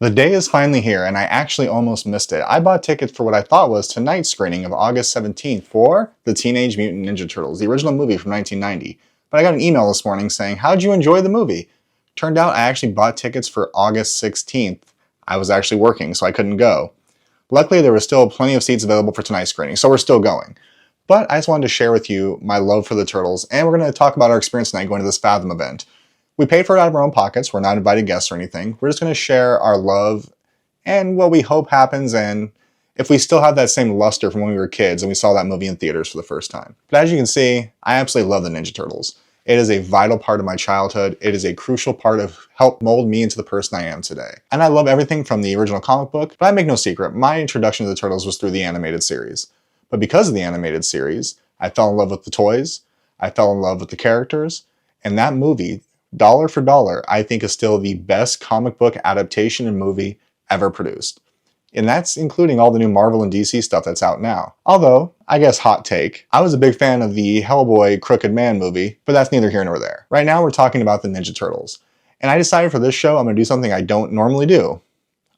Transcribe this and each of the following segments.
The day is finally here, and I actually almost missed it. I bought tickets for what I thought was tonight's screening of August 17th for the Teenage Mutant Ninja Turtles, the original movie from 1990. But I got an email this morning saying, how'd you enjoy the movie? Turned out I actually bought tickets for August 16th. I was actually working, so I couldn't go. Luckily, there were still plenty of seats available for tonight's screening, so we're still going. But I just wanted to share with you my love for the Turtles, and we're going to talk about our experience tonight going to this Fathom event. We paid for it out of our own pockets. We're not invited guests or anything. We're just going to share our love and what we hope happens, and if we still have that same luster from when we were kids and we saw that movie in theaters for the first time. But as you can see, I absolutely love the Ninja Turtles. It is a vital part of my childhood. It is a crucial part of help mold me into the person I am today. And I love everything from the original comic book, but I make no secret, my introduction to the Turtles was through the animated series. But because of the animated series, I fell in love with the toys, I fell in love with the characters, and that movie, dollar for dollar, I think is still the best comic book adaptation and movie ever produced. And that's including all the new Marvel and DC stuff that's out now. Although, I guess hot take, I was a big fan of the Hellboy Crooked Man movie, but that's neither here nor there. Right now we're talking about the Ninja Turtles. And I decided for this show I'm going to do something I don't normally do.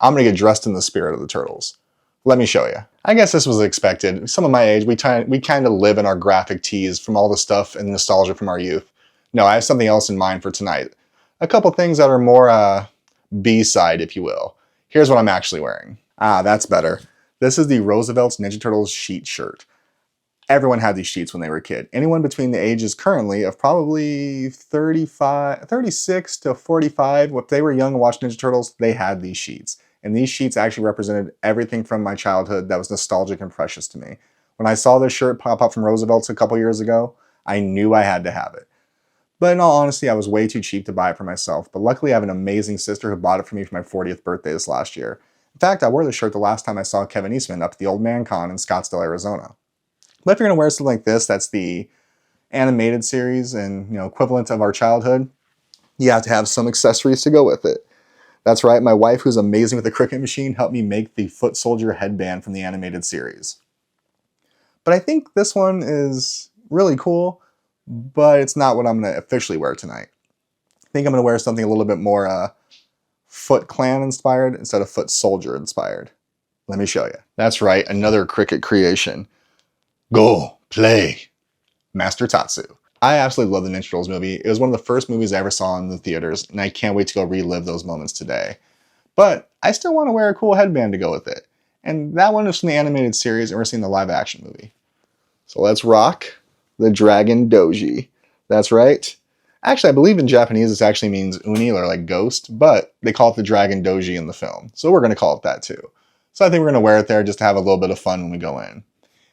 I'm going to get dressed in the spirit of the Turtles. Let me show you. I guess this was expected. Some of my age, we kind of live in our graphic tees from all the stuff and nostalgia from our youth. No, I have something else in mind for tonight. A couple things that are more B-side, if you will. Here's what I'm actually wearing. Ah, that's better. This is the Roosevelt's Ninja Turtles sheet shirt. Everyone had these sheets when they were a kid. Anyone between the ages currently of probably 36 to 45, if they were young and watched Ninja Turtles, they had these sheets. And these sheets actually represented everything from my childhood that was nostalgic and precious to me. When I saw this shirt pop up from Roosevelt's a couple years ago, I knew I had to have it. But in all honesty, I was way too cheap to buy it for myself. But luckily, I have an amazing sister who bought it for me for my 40th birthday this last year. In fact, I wore this shirt the last time I saw Kevin Eastman up at the Old Man Con in Scottsdale, Arizona. But if you're going to wear something like this, that's the animated series and equivalent of our childhood, you have to have some accessories to go with it. That's right, my wife, who's amazing with the Cricut machine, helped me make the Foot Soldier headband from the animated series. But I think this one is really cool, but it's not what I'm going to officially wear tonight. I think I'm going to wear something a little bit more Foot Clan inspired instead of Foot Soldier inspired. Let me show you. That's right, another Cricut creation. Go, play, Master Tatsu. I absolutely love the Ninja Turtles movie. It was one of the first movies I ever saw in the theaters, and I can't wait to go relive those moments today. But I still want to wear a cool headband to go with it. And that one is from the animated series, and we're seeing the live action movie. So let's rock the Dragon Doji. That's right. Actually, I believe in Japanese this actually means uni, or like ghost, but they call it the Dragon Doji in the film. So we're going to call it that too. So I think we're going to wear it there just to have a little bit of fun when we go in.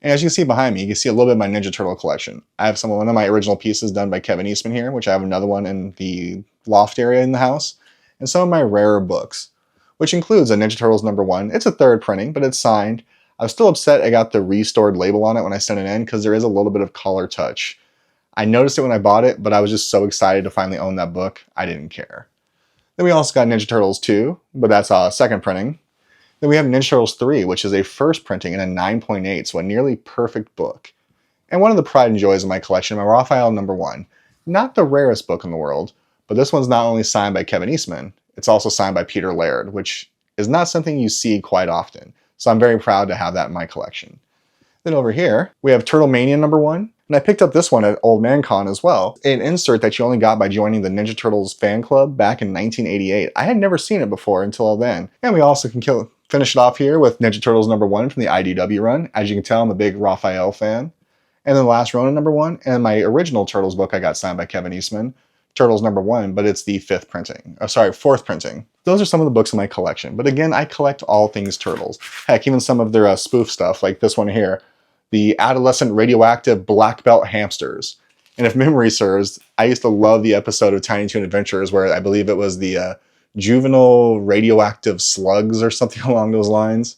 And as you can see behind me, you can see a little bit of my Ninja Turtle collection. I have one of my original pieces done by Kevin Eastman here, which I have another one in the loft area in the house, and some of my rarer books, which includes a Ninja Turtles #1. It's a third printing, but it's signed. I was still upset I got the restored label on it when I sent it in because there is a little bit of color touch. I noticed it when I bought it, but I was just so excited to finally own that book, I didn't care. Then we also got Ninja Turtles 2, but that's a second printing. Then we have Ninja Turtles 3, which is a first printing in a 9.8, so a nearly perfect book. And one of the pride and joys of my collection, my Raphael #1. Not the rarest book in the world, but this one's not only signed by Kevin Eastman, it's also signed by Peter Laird, which is not something you see quite often. So I'm very proud to have that in my collection. Then over here, we have Turtle Mania #1. And I picked up this one at Old Man Con as well. An insert that you only got by joining the Ninja Turtles fan club back in 1988. I had never seen it before until then. And we also can finish it off here with Ninja Turtles #1 from the IDW run. As you can tell, I'm a big Raphael fan. And then Last Ronin #1, and my original Turtles book I got signed by Kevin Eastman, Turtles #1, but it's the fourth printing. Those are some of the books in my collection. But again, I collect all things Turtles. Heck, even some of their spoof stuff, like this one here, the Adolescent Radioactive Black Belt Hamsters. And if memory serves, I used to love the episode of Tiny Toon Adventures where I believe it was the Juvenile Radioactive Slugs or something along those lines.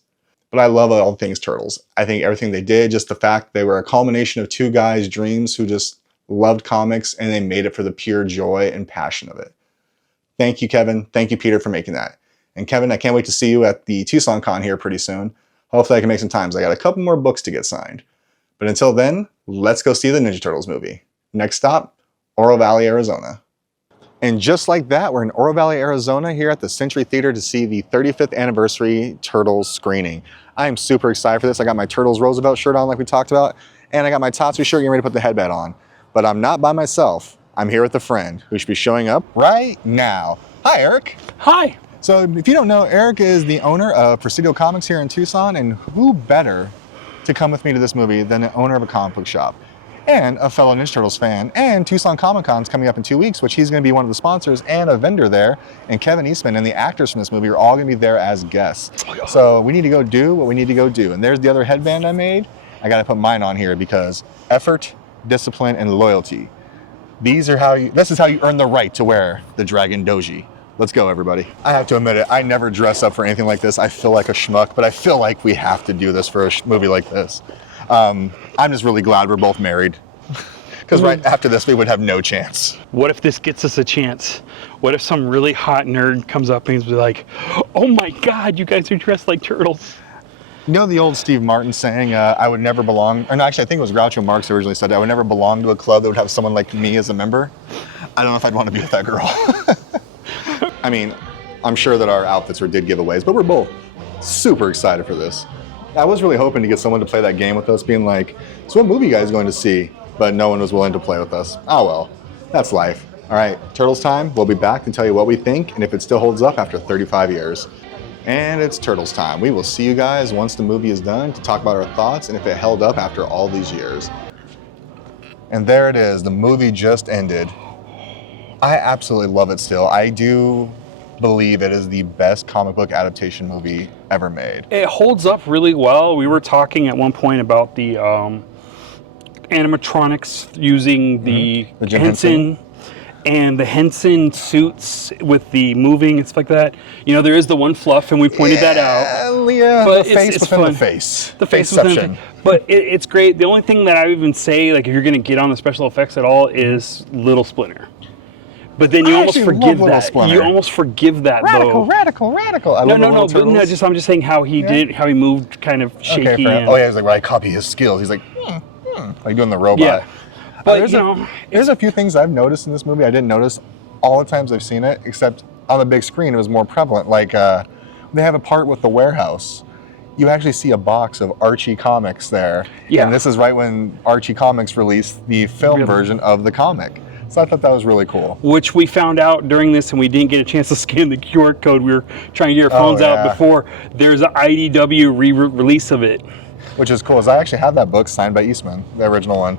But I love all things Turtles. I think everything they did, just the fact they were a culmination of two guys' dreams who just loved comics, and they made it for the pure joy and passion of it. Thank you, Kevin. Thank you, Peter, for making that. And Kevin, I can't wait to see you at the Tucson Con here pretty soon. Hopefully I can make some time. I got a couple more books to get signed. But until then, let's go see the Ninja Turtles movie. Next stop, Oro Valley, Arizona. And just like that, we're in Oro Valley, Arizona here at the Century Theater to see the 35th anniversary Turtles screening. I am super excited for this. I got my Turtles Roosevelt shirt on like we talked about, and I got my Tatsu shirt getting ready to put the headband on. But I'm not by myself. I'm here with a friend who should be showing up right now. Hi, Eric. Hi. So if you don't know, Eric is the owner of Presidio Comics here in Tucson, and who better to come with me to this movie than the owner of a comic book shop and a fellow Ninja Turtles fan. And Tucson Comic Con's coming up in 2 weeks, which he's going to be one of the sponsors and a vendor there. And Kevin Eastman and the actors from this movie are all going to be there as guests. So we need to go do what we need to go do. And there's the other headband I made. I got to put mine on here because effort, discipline, and loyalty. This is how you earn the right to wear the Dragon Doji. Let's go, everybody. I have to admit it, I never dress up for anything like this. I feel like a schmuck, but I feel like we have to do this for a movie like this. I'm just really glad we're both married, because right after this, we would have no chance. What if this gets us a chance? What if some really hot nerd comes up and he's like, oh my God, you guys are dressed like turtles? You know the old Steve Martin saying, I would never belong, or no, actually I think it was Groucho Marx who originally said, I would never belong to a club that would have someone like me as a member. I don't know if I'd want to be with that girl. I mean, I'm sure that our outfits were did giveaways, but we're both super excited for this. I was really hoping to get someone to play that game with us, being like, so what movie are you guys going to see? But no one was willing to play with us. Oh well, that's life. All right, Turtles time. We'll be back to tell you what we think and if it still holds up after 35 years. And it's Turtles time. We will see you guys once the movie is done to talk about our thoughts and if it held up after all these years. And there it is, the movie just ended. I absolutely love it still. I do believe it is the best comic book adaptation movie ever made. It holds up really well. We were talking at one point about the animatronics using the Henson and the Henson suits with the moving and stuff like that. You know, there is the one fluff, and we pointed that out. Yeah, but the face it's within fun. the face. The face within the, but it's great. The only thing that I would even say, like if you're going to get on the special effects at all, is Little Splinter. But then you almost forgive that. Splinter. You almost forgive that though. Radical. I No, love no. I'm just saying how he did, how he moved, kind of shaky. Okay, oh yeah, he's like, right, copy his skills. He's like, like doing the robot. Yeah. But there's a few things I've noticed in this movie I didn't notice all the times I've seen it, except on the big screen it was more prevalent. Like they have a part with the warehouse. You actually see a box of Archie comics there. Yeah. And this is right when Archie Comics released the film version of the comic. So I thought that was really cool. Which we found out during this, and we didn't get a chance to scan the QR code. We were trying to get our phones out before. There's an IDW re-release of it. Which is cool, because I actually have that book signed by Eastman, the original one.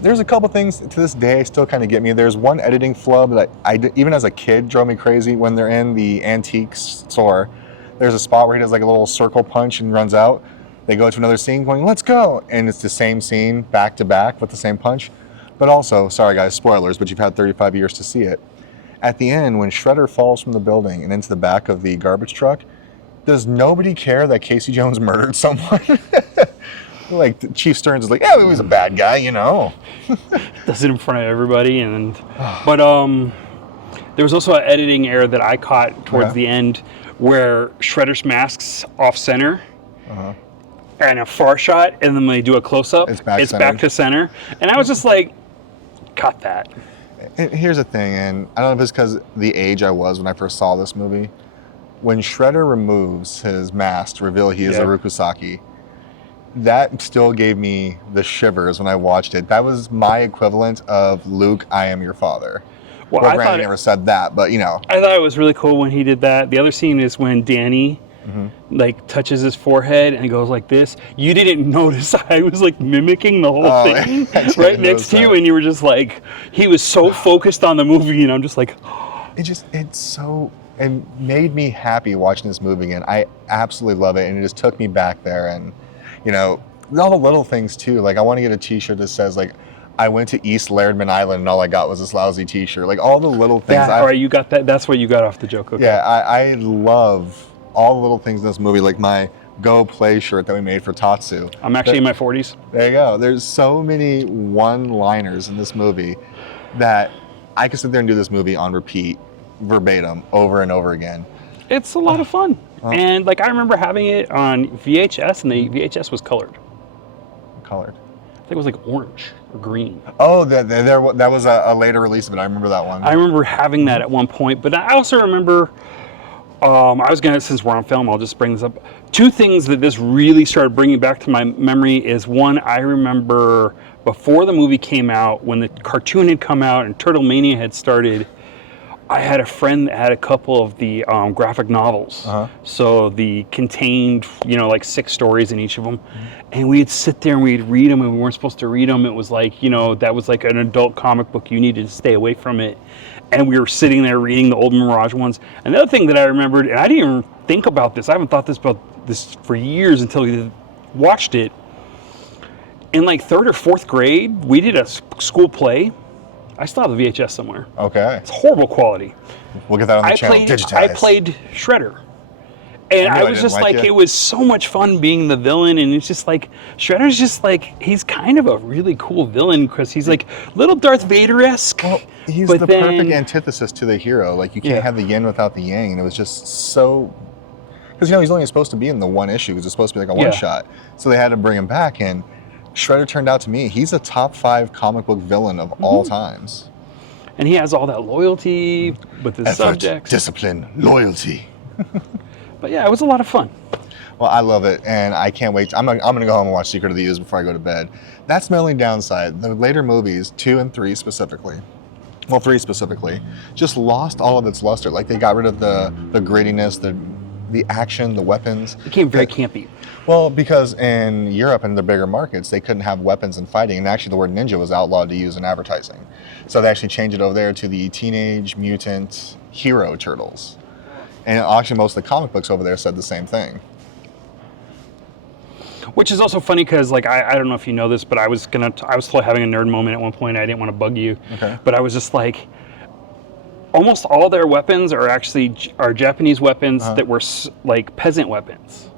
There's a couple things to this day still kind of get me. There's one editing flub that even as a kid drove me crazy when they're in the antique store. There's a spot where he does like a little circle punch and runs out. They go to another scene going, let's go. And it's the same scene back to back with the same punch. But also, sorry guys, spoilers, but you've had 35 years to see it. At the end, when Shredder falls from the building and into the back of the garbage truck, does nobody care that Casey Jones murdered someone? Like Chief Stearns is like, yeah, he was a bad guy, you know. Does it in front of everybody, but there was also an editing error that I caught towards the end, where Shredder's mask's off center, and a far shot, and then when they do a close up, it's back to center, and I was just like, cut that. And here's the thing, and I don't know if it's because the age I was when I first saw this movie. When Shredder removes his mask to reveal he is a Rukusaki, that still gave me the shivers when I watched it. That was my equivalent of Luke, I am your father. Well, I thought he never said that, but you know. I thought it was really cool when he did that. The other scene is when Danny like touches his forehead and goes like this. You didn't notice I was like mimicking the whole thing right next to you, and you were just like, he was so focused on the movie, and I'm just like, it made me happy watching this movie again. I absolutely love it, and it just took me back there, and you know, all the little things too. Like I want to get a T-shirt that says like, I went to East Lairdman Island and all I got was this lousy T-shirt. Like all the little things. All right, you got that. That's what you got off the joke. Okay. Yeah, I love all the little things in this movie, like my Go Play shirt that we made for Tatsu. I'm actually in my 40s. There you go. There's so many one-liners in this movie that I could sit there and do this movie on repeat, verbatim, over and over again. It's a lot of fun. And like I remember having it on VHS, and the VHS was colored. Colored. I think it was like orange. or green. Oh, that was a later release of it. I remember that one. I remember having that at one point, but I also remember, I was gonna, since we're on film, I'll just bring this up. Two things that this really started bringing back to my memory is, one, I remember before the movie came out, when the cartoon had come out and Turtle Mania had started, I had a friend that had a couple of the graphic novels. So the contained, like 6 stories in each of them. And we'd sit there and we'd read them, and we weren't supposed to read them. It was like, that was like an adult comic book. You needed to stay away from it. And we were sitting there reading the old Mirage ones. Another thing that I remembered, and I didn't even think about this, I haven't thought about this for years until we watched it. In like 3rd or 4th grade, we did a school play. I still have the VHS somewhere. Okay. It's horrible quality. We'll get that on the channel. Digitized. I played Shredder. And I was just like, it was so much fun being the villain, and it's just like, Shredder's just like, he's kind of a really cool villain, because he's like little Darth Vader-esque. Well, he's the perfect antithesis to the hero. Like, you can't have the yin without the yang, and it was just so... Because, he's only supposed to be in the one issue, because it's supposed to be like a one-shot. So they had to bring him back, and Shredder turned out to me, he's a top 5 comic book villain of all times. And he has all that loyalty with his subjects. Discipline, loyalty. But yeah, it was a lot of fun. Well, I love it, and I can't wait. I'm going to go home and watch Secret of the Ooze before I go to bed. That's my only downside. The later movies, 2 and 3 specifically, well, 3 specifically, just lost all of its luster. Like, they got rid of the grittiness, the action, the weapons. It became very campy. Well, because in Europe and the bigger markets, they couldn't have weapons and fighting, and actually the word ninja was outlawed to use in advertising. So they actually changed it over there to the Teenage Mutant Hero Turtles. And actually most of the comic books over there said the same thing. Which is also funny, because like, I don't know if you know this, but I was totally having a nerd moment at one point. I didn't want to bug you. Okay. But I was just like, almost all their weapons are Japanese weapons that were like peasant weapons,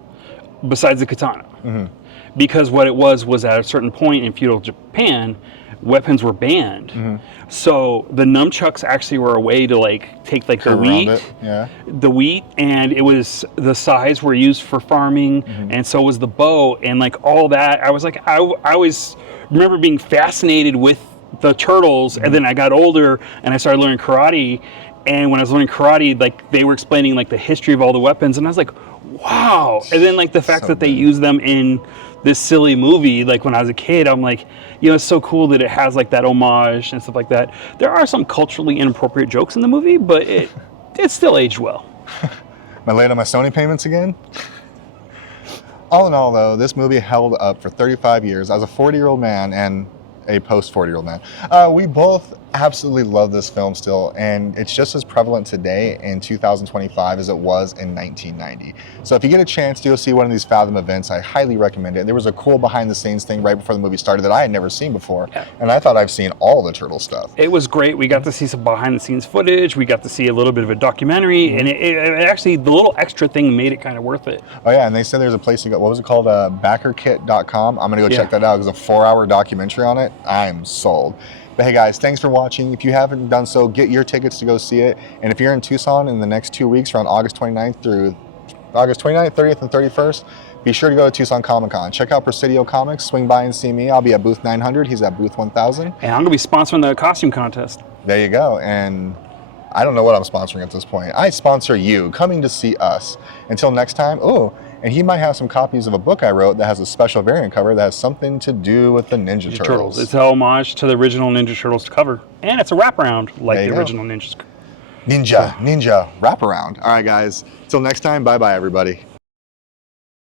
besides the katana. Because what it was at a certain point in feudal Japan, weapons were banned. So the nunchucks actually were a way to like take like the wheat, and it was the size were used for farming, and so was the bow, and like all that. I was like, I always remember being fascinated with the turtles, and then I got older and I started learning karate. And when I was learning karate, like they were explaining like the history of all the weapons, and I was like, wow. And then like the fact that they use them in this silly movie, like when I was a kid, I'm like, it's so cool that it has like that homage and stuff like that. There are some culturally inappropriate jokes in the movie, but it still aged well. Am I late on my Sony payments again? All in all, though, this movie held up for 35 years. As a 40-year-old man and a post-40-year-old man, we both absolutely love this film still, and it's just as prevalent today in 2025 as it was in 1990. So if you get a chance to go see one of these Fathom events, I highly recommend it. There was a cool behind-the-scenes thing right before the movie started that I had never seen before, and I thought I've seen all the Turtle stuff. It was great. We got to see some behind-the-scenes footage. We got to see a little bit of a documentary, and it actually, the little extra thing made it kind of worth it. Oh yeah, and they said there's a place to go. What was it called? Backerkit.com. I'm going to go check that out. It was a 4-hour documentary on it. I'm sold. But hey guys, thanks for watching. If you haven't done so, get your tickets to go see it. And if you're in Tucson in the next 2 weeks, around August 29th through August 29th, 30th, and 31st, be sure to go to Tucson Comic Con. Check out Presidio Comics. Swing by and see me. I'll be at booth 900. He's at booth 1000. And I'm going to be sponsoring the costume contest. There you go. And I don't know what I'm sponsoring at this point. I sponsor you coming to see us. Until next time, and he might have some copies of a book I wrote that has a special variant cover that has something to do with the Ninja Turtles. It's a homage to the original Ninja Turtles cover. And it's a wraparound like the original Ninja wraparound. All right, guys. Until next time, bye-bye, everybody.